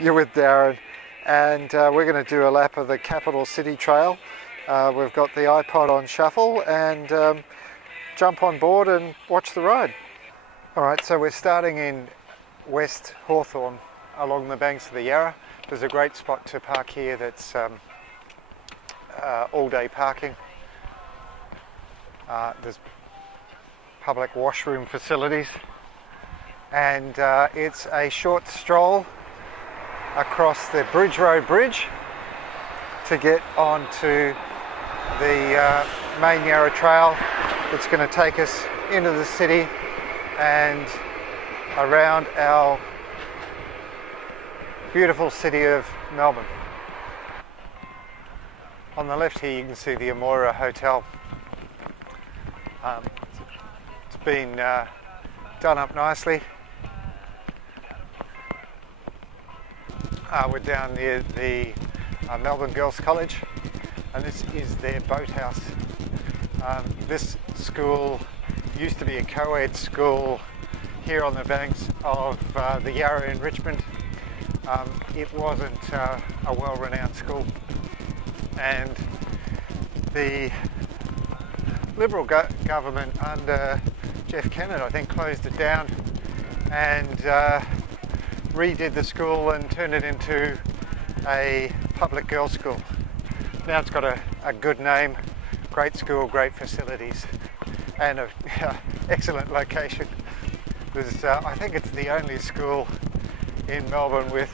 You're with Darren, and we're going to do a lap of the Capital City Trail. We've got the iPod on shuffle and jump on board and watch the ride. Alright, so we're starting in West Hawthorn along the banks of the Yarra. There's a great spot to park here that's all day parking. There's public washroom facilities, and it's a short stroll across the Bridge Road Bridge to get onto the main Yarra Trail that's going to take us into the city and around our beautiful city of Melbourne. On the left here you can see the Amora Hotel. It's been done up nicely. We're down near the Melbourne Girls College, and this is their boathouse. This school used to be a co-ed school here on the banks of the Yarra in Richmond. It wasn't a well-renowned school, and the Liberal government under Jeff Kennett, I think, closed it down and redid the school and turned it into a public girls' school. Now it's got a good name, great school, great facilities, and an excellent location. There's, I think it's the only school in Melbourne with,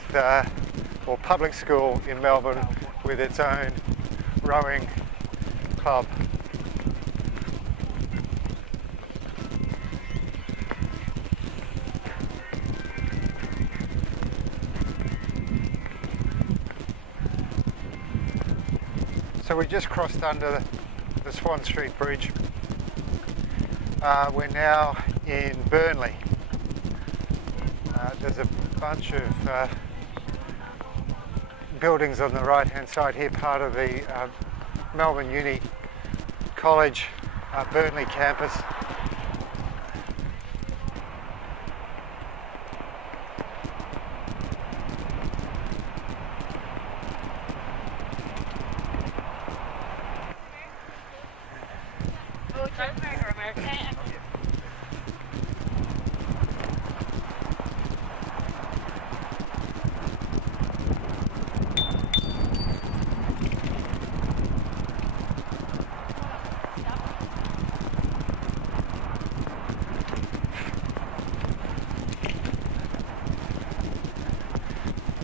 or public school in Melbourne with its own rowing club. So we just crossed under the Swan Street Bridge. We're now in Burnley. There's a bunch of buildings on the right hand side here, part of the Melbourne Uni College Burnley campus.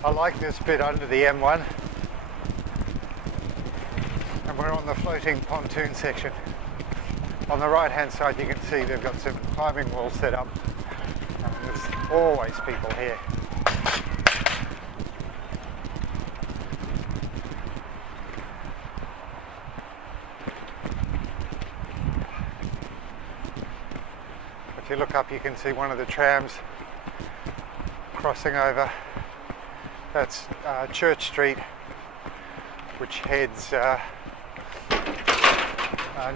I like this bit under the M1, and we're on the floating pontoon section. On the right hand side you can see they've got some climbing walls set up. There's always people here. If you look up you can see one of the trams crossing over. That's Church Street, which heads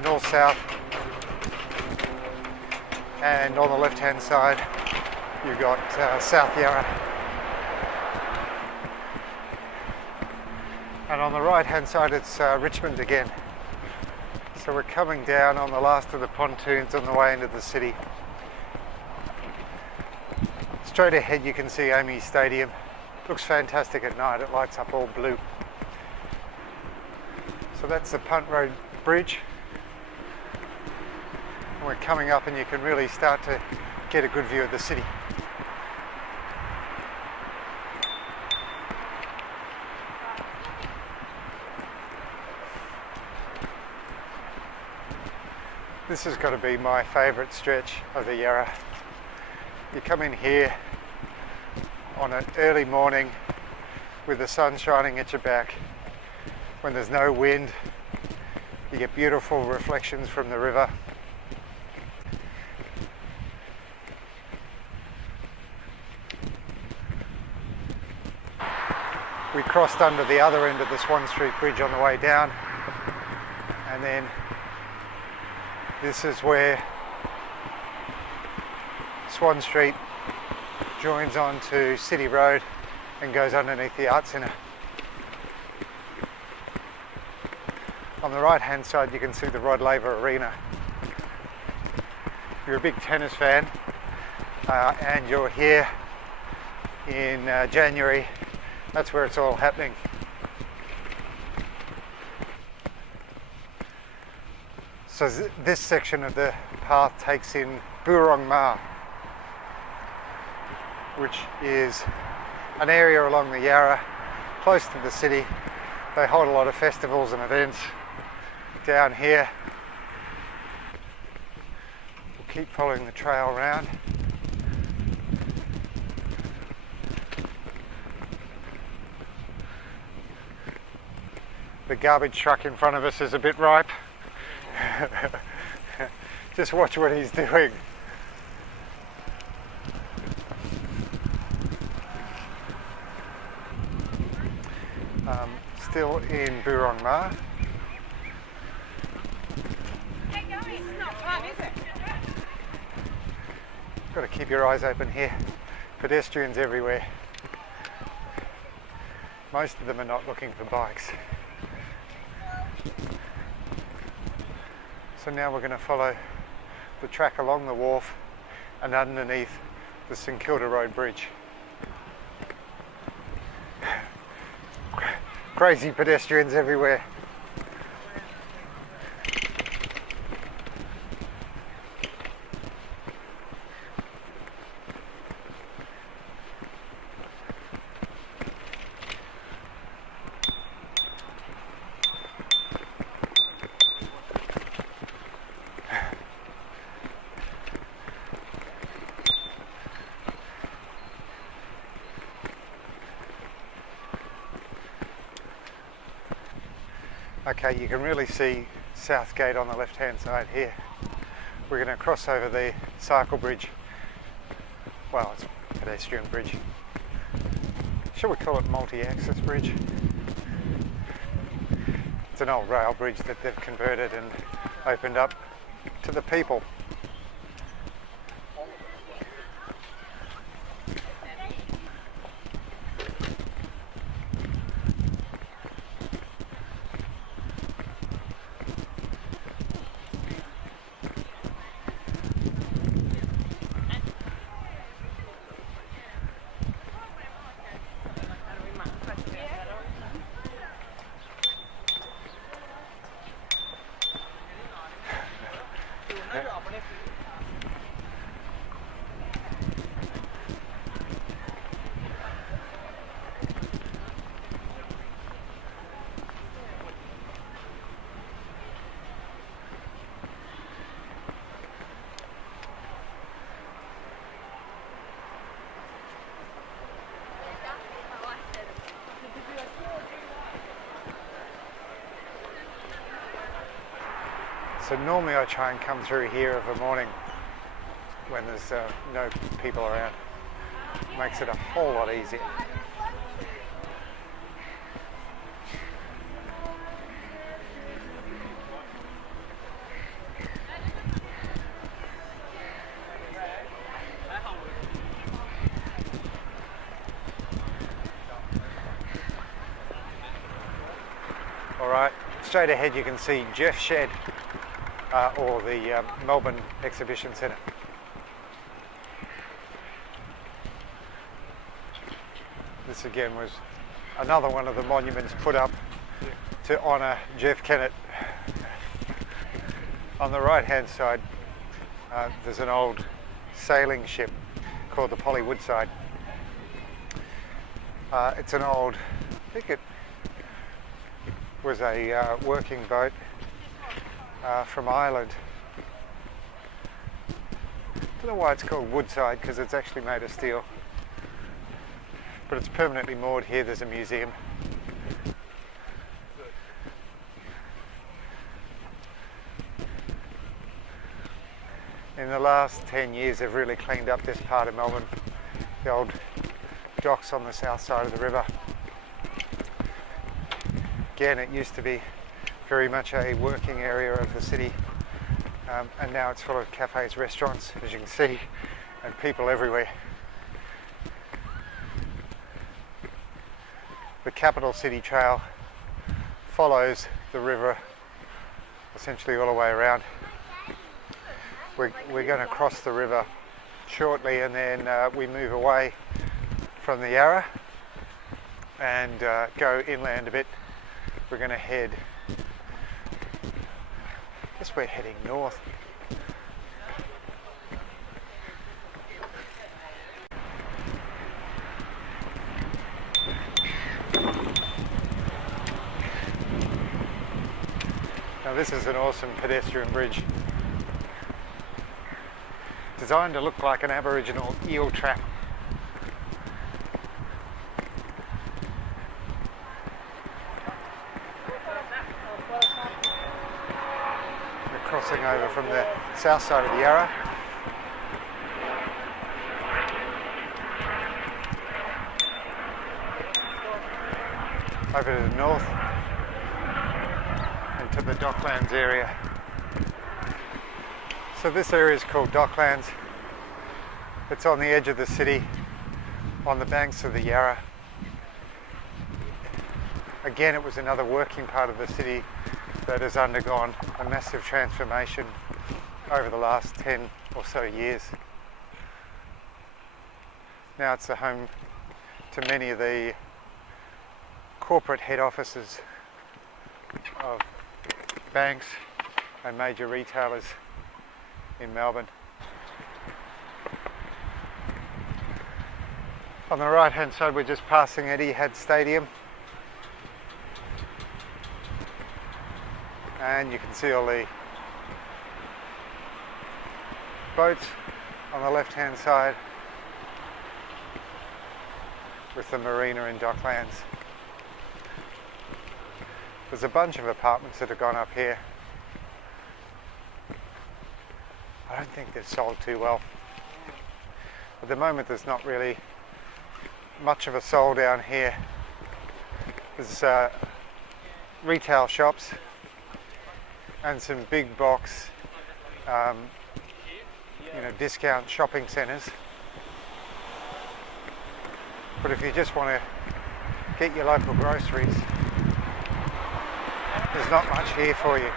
north-south, and on the left-hand side you've got South Yarra, and on the right-hand side it's Richmond again. So we're coming down on the last of the pontoons on the way into the city. Straight ahead you can see AAMI Stadium. Looks fantastic at night, it lights up all blue. So that's the Punt Road Bridge. And we're coming up and you can really start to get a good view of the city. This has got to be my favourite stretch of the Yarra. You come in here on an early morning with the sun shining at your back, when there's no wind, you get beautiful reflections from the river. We crossed under the other end of the Swan Street Bridge on the way down, and then this is where Swan Street joins on to City Road and goes underneath the Art Centre. On the right hand side you can see the Rod Laver Arena. If you're a big tennis fan and you're here in January, that's where it's all happening. So this section of the path takes in Burong Ma, which is an area along the Yarra, close to the city. They hold a lot of festivals and events down here. We'll keep following the trail around. The garbage truck in front of us is a bit ripe. Just watch what he's doing. Still in Burong Ma. It's not fun, is it? Got to keep your eyes open here. Pedestrians everywhere. Most of them are not looking for bikes. So now we're going to follow the track along the wharf and underneath the St Kilda Road Bridge. Crazy pedestrians everywhere. Okay, you can really see Southgate on the left hand side here. We're going to cross over the cycle bridge. Well, it's a pedestrian bridge. Shall we call it multi-access bridge? It's an old rail bridge that they've converted and opened up to the people. So normally I try and come through here of a morning when there's no people around. Makes it a whole lot easier. Alright, straight ahead you can see Jeff Shed. Or the Melbourne Exhibition Centre. This again was another one of the monuments put up to honour Jeff Kennett. On the right hand side there's an old sailing ship called the Polly Woodside. It's an old, I think it was a working boat from Ireland. Don't know why it's called Woodside, because it's actually made of steel, but it's permanently moored here. There's a museum. In the last 10 years they've really cleaned up this part of Melbourne, the old docks on the south side of the river. Again, it used to be very much a working area of the city, and now it's full of cafes, restaurants, as you can see, and people everywhere. the Capital City Trail follows the river essentially all the way around. We're going to cross the river shortly, and then we move away from the Yarra and go inland a bit. We're going to head, I guess we're heading north. Now this is an awesome pedestrian bridge, designed to look like an Aboriginal eel trap. We're crossing over from the south side of the Yarra. Over to the north and to the Docklands area. So this area is called Docklands. It's on the edge of the city, on the banks of the Yarra. Again, it was another working part of the city that has undergone a massive transformation over the last 10 or so years. Now it's the home to many of the corporate head offices of banks and major retailers in Melbourne. On the right hand side, we're just passing Etihad Stadium, and you can see all the boats on the left hand side with the marina in Docklands. There's a bunch of apartments that have gone up here. I don't think they've sold too well. At the moment there's not really much of a soul down here. There's retail shops and some big box discount shopping centres. But if you just want to get your local groceries, there's not much here for you.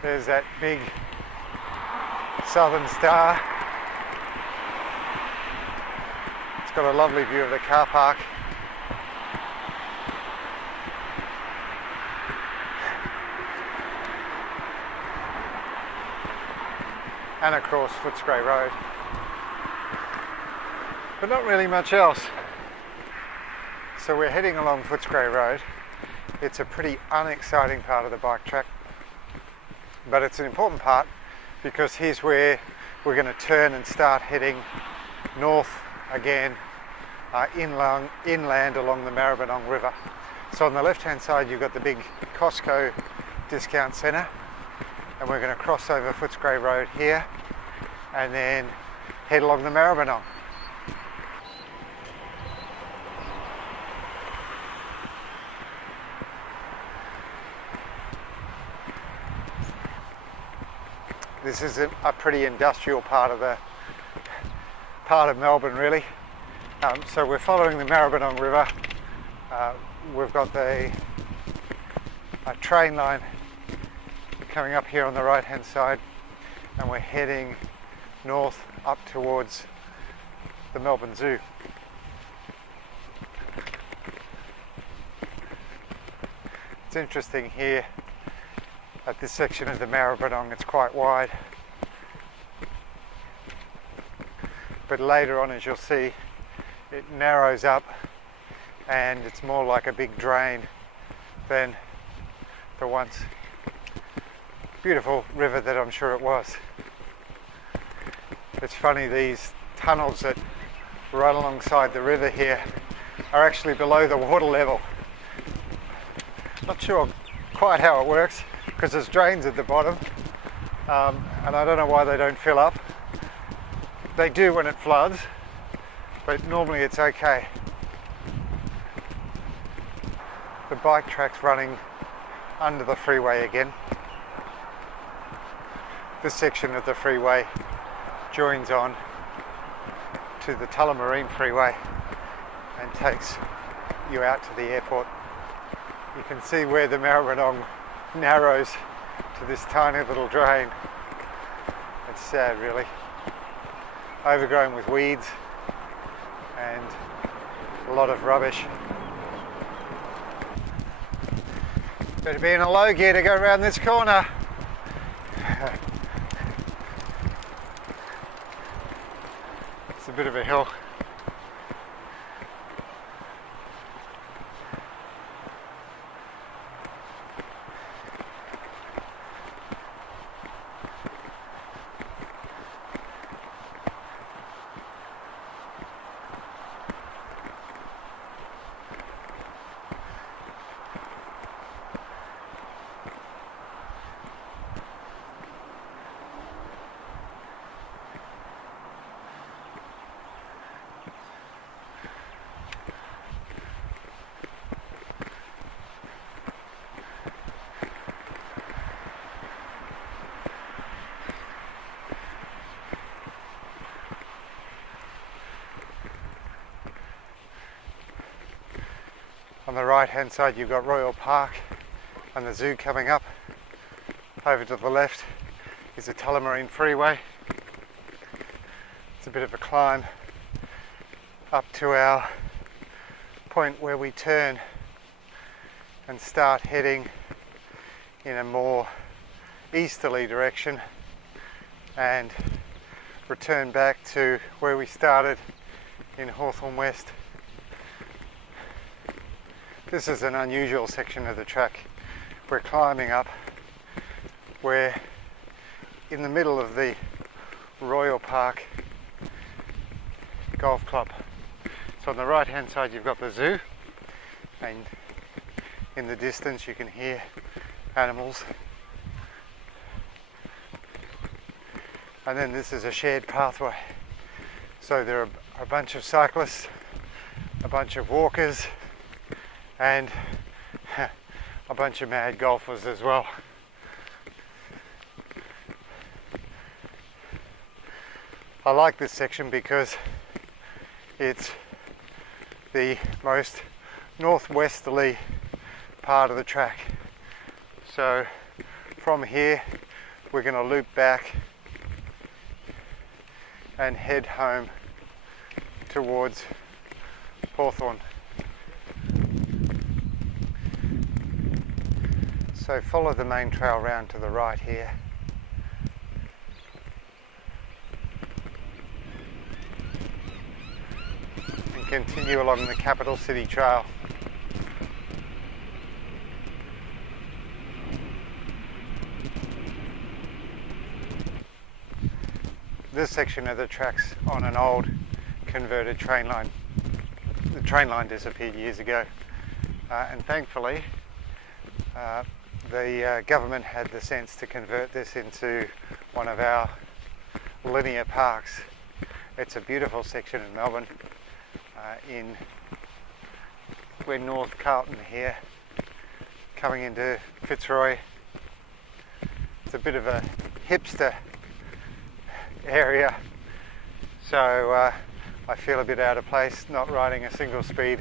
There's that big Southern Star. It's got a lovely view of the car park. And of course Footscray Road. But not really much else. So we're heading along Footscray Road. It's a pretty unexciting part of the bike track, but it's an important part because here's where we're going to turn and start heading north again, inland along the Maribyrnong River. So on the left hand side you've got the big Costco discount centre, and we're going to cross over Footscray Road here and then head along the Maribyrnong. This is a pretty industrial part of Melbourne, really. So we're following the Maribyrnong River. We've got a train line coming up here on the right hand side, and we're heading north up towards the Melbourne Zoo. It's interesting here at this section of the Maribyrnong, it's quite wide, but later on, as you'll see, it narrows up and it's more like a big drain than the once beautiful river that I'm sure it was. It's funny, these tunnels that run alongside the river here are actually below the water level. Not sure quite how it works, because there's drains at the bottom, and I don't know why they don't fill up. They do when it floods, but normally it's okay. The bike track's running under the freeway again. This section of the freeway joins on to the Tullamarine Freeway and takes you out to the airport. You can see where the Maribyrnong narrows to this tiny little drain. It's sad, really. Overgrown with weeds and a lot of rubbish. Better be in a low gear to go around this corner. It's a bit of a hill. On the right hand side you've got Royal Park and the zoo coming up. Over to the left is the Tullamarine Freeway. It's a bit of a climb up to our point where we turn and start heading in a more easterly direction and return back to where we started in Hawthorn West. This is an unusual section of the track. We're climbing up. We're in the middle of the Royal Park Golf Club. So on the right hand side you've got the zoo, and in the distance you can hear animals. And then this is a shared pathway. So there are a bunch of cyclists, a bunch of walkers, and a bunch of mad golfers as well. I like this section because it's the most northwesterly part of the track. So from here we're going to loop back and head home towards Hawthorn. So follow the main trail round to the right here. And continue along the Capital City Trail. This section of the track's on an old converted train line. The train line disappeared years ago, and thankfully the government had the sense to convert this into one of our linear parks. It's a beautiful section in Melbourne. We're North Carlton here, coming into Fitzroy. It's a bit of a hipster area, so I feel a bit out of place not riding a single speed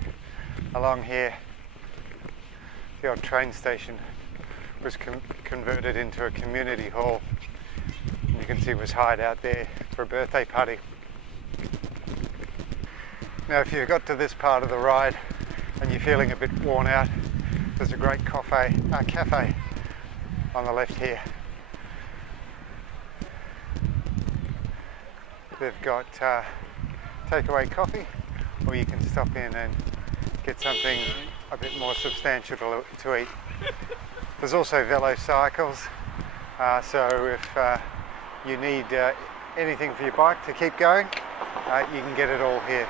along here. The old train station was converted into a community hall, and you can see it was hired out there for a birthday party. Now if you've got to this part of the ride and you're feeling a bit worn out, there's a great cafe on the left here. They've got takeaway coffee, or you can stop in and get something a bit more substantial to eat. There's also velo cycles, so if you need anything for your bike to keep going, you can get it all here.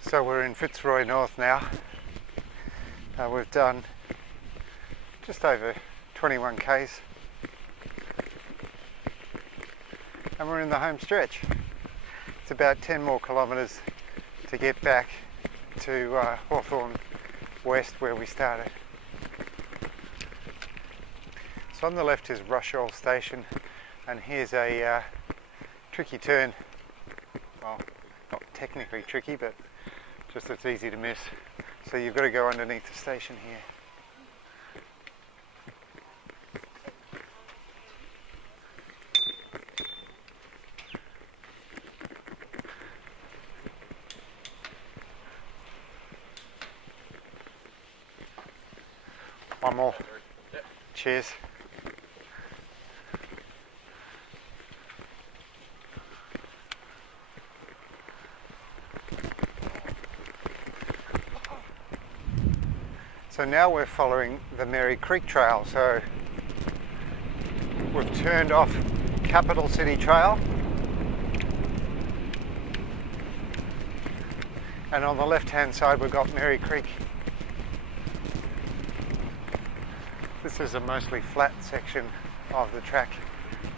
So we're in Fitzroy North now. We've done just over 21 k's and we're in the home stretch. It's about 10 more kilometres to get back to Hawthorn West where we started. So on the left is Rushall Station, and here's a tricky turn. Well, not technically tricky, but just it's easy to miss. So you've got to go underneath the station here. One more. Cheers. So now we're following the Mary Creek Trail. So we've turned off Capital City Trail, and on the left hand side we've got Mary Creek. This is a mostly flat section of the track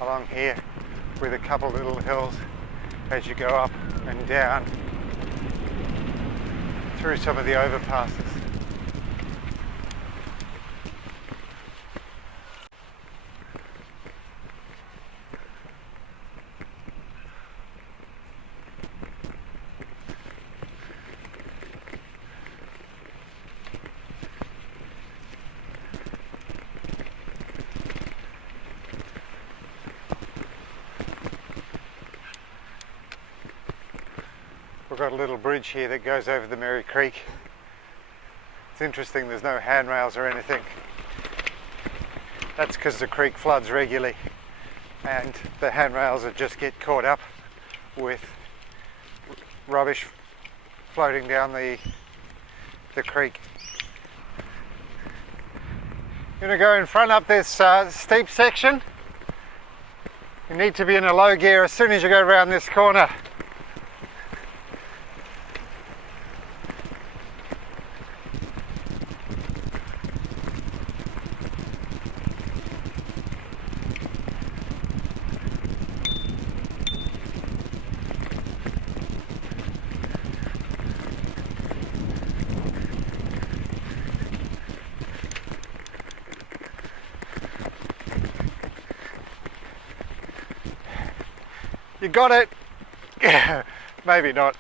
along here, with a couple little hills as you go up and down through some of the overpasses. We've got a little bridge here that goes over the Mary Creek. It's interesting, there's no handrails or anything. That's because the creek floods regularly, and the handrails that just get caught up with rubbish floating down the creek. You're going to go in front up this steep section. You need to be in a low gear as soon as you go around this corner. You got it. Maybe not.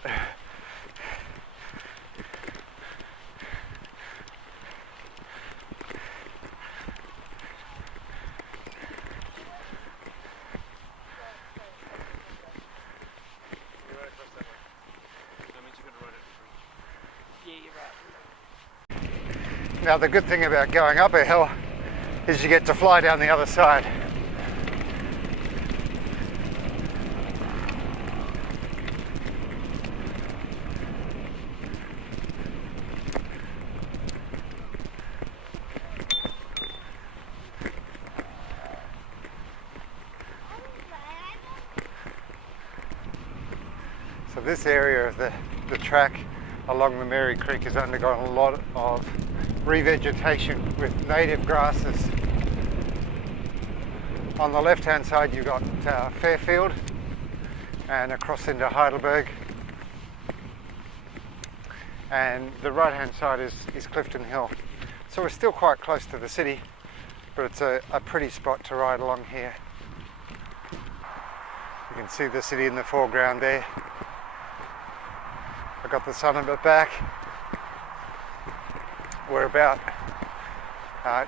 Now the good thing about going up a hill is you get to fly down the other side. So this area of the track along the Mary Creek has undergone a lot of revegetation with native grasses. On the left hand side you've got Fairfield, and across into Heidelberg, and the right hand side is Clifton Hill. So we're still quite close to the city, but it's a pretty spot to ride along here. You can see the city in the foreground there. I've got the sun at my back. We're about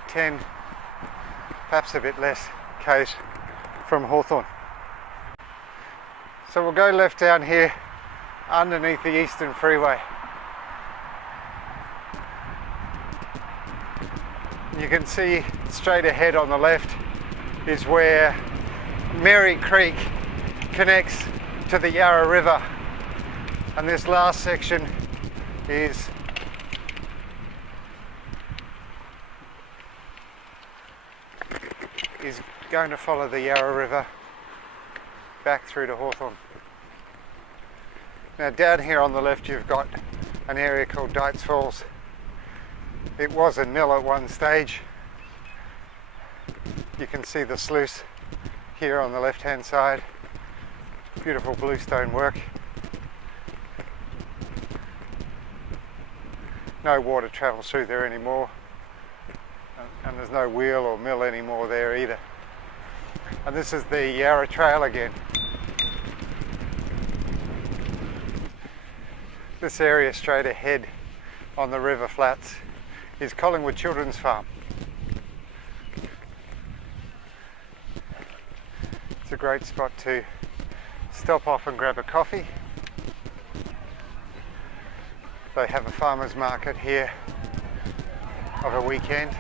10, perhaps a bit less, k's from Hawthorn. So we'll go left down here underneath the Eastern Freeway. You can see straight ahead on the left is where Mary Creek connects to the Yarra River, and this last section is going to follow the Yarra River back through to Hawthorn. Now down here on the left you've got an area called Dights Falls. It was a mill at one stage. You can see the sluice here on the left hand side. Beautiful bluestone work. no water travels through there anymore, and there's no wheel or mill anymore there either. And this is the Yarra Trail again. This area straight ahead on the river flats is Collingwood Children's Farm. It's a great spot to stop off and grab a coffee. They have a farmer's market here of a weekend,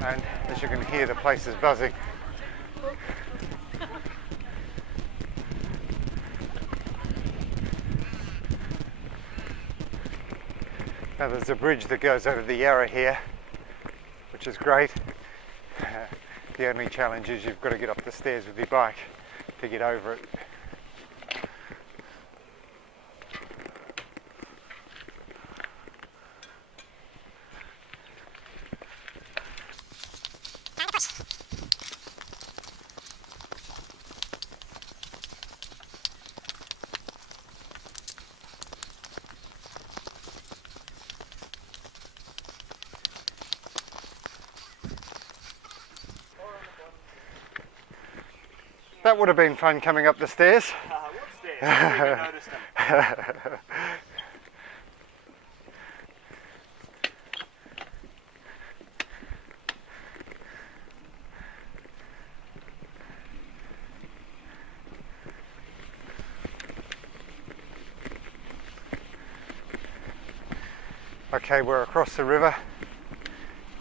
and as you can hear, the place is buzzing. Now there's a bridge that goes over the Yarra here, which is great. The only challenge is you've got to get up the stairs with your bike to get over it. That would have been fun coming up the stairs. What stairs? I didn't even notice them. Okay, we're across the river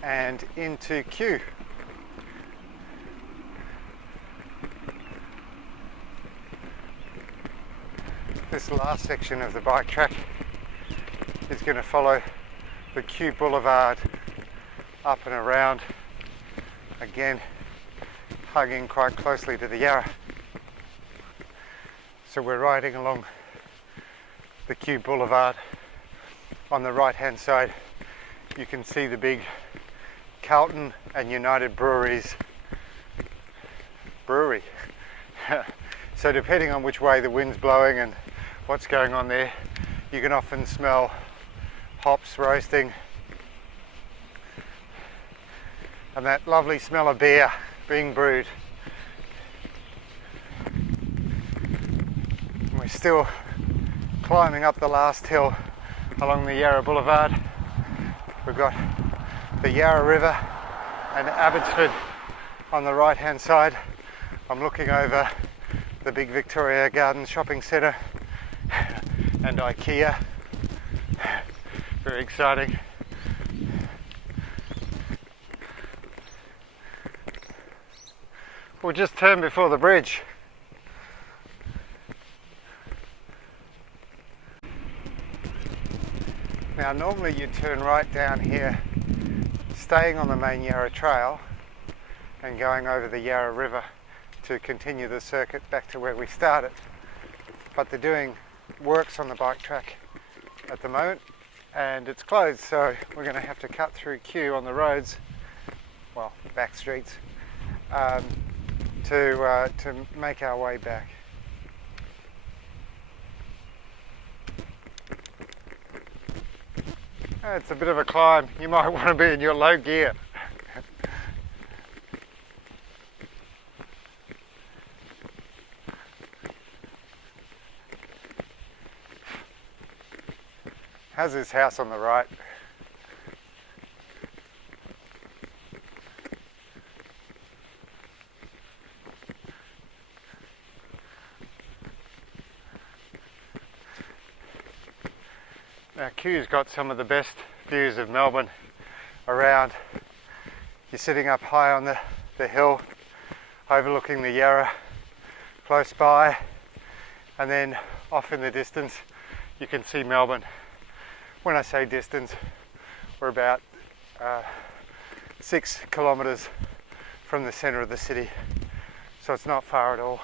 and into Kew. This last section of the bike track is going to follow the Kew Boulevard up and around, again hugging quite closely to the Yarra. So we're riding along the Kew Boulevard. On the right hand side you can see the big Carlton and United Breweries brewery. So depending on which way the wind's blowing and what's going on there, you can often smell hops roasting and that lovely smell of beer being brewed. And we're still climbing up the last hill along the Yarra Boulevard. We've got the Yarra River and Abbotsford on the right hand side. I'm looking over the big Victoria Gardens shopping centre and IKEA. Very exciting. We'll just turn before the bridge. Now normally you turn right down here, staying on the main Yarra Trail and going over the Yarra River to continue the circuit back to where we started. But they're doing works on the bike track at the moment and it's closed, so we're going to have to cut through Kew on the roads, well, back streets, to make our way back. It's a bit of a climb. You might want to be in your low gear. How's this house on the right? Now Kew's got some of the best views of Melbourne around. You're sitting up high on the hill overlooking the Yarra close by, and then off in the distance you can see Melbourne. When I say distance, we're about 6 kilometres from the centre of the city, so it's not far at all.